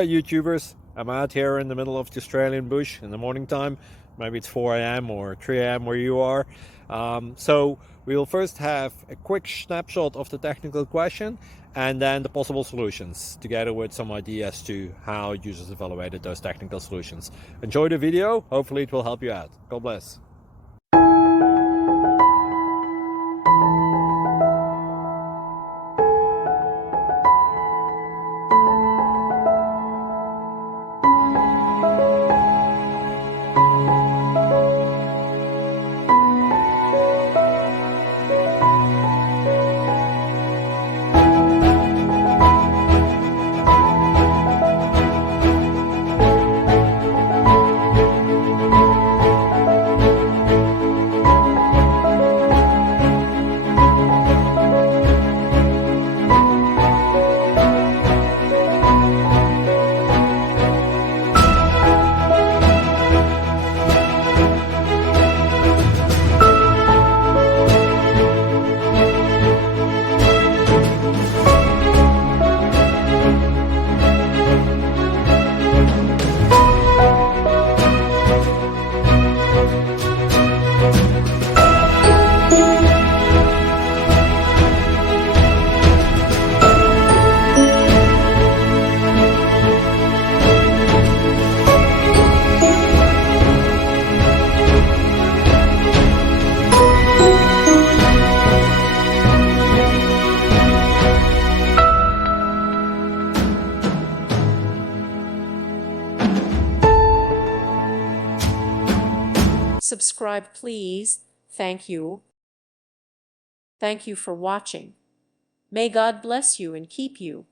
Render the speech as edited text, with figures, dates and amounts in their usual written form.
YouTubers. I'm out here in the middle of the Australian bush in the morning time. Maybe it's 4 a.m. or 3 a.m. where you are. So we'll first have a quick snapshot of the technical question and then the possible solutions, together with some ideas to how users evaluated those technical solutions. Enjoy the video. Hopefully it will help you out. God bless. Subscribe, please. Thank you. Thank you for watching. May God bless you and keep you.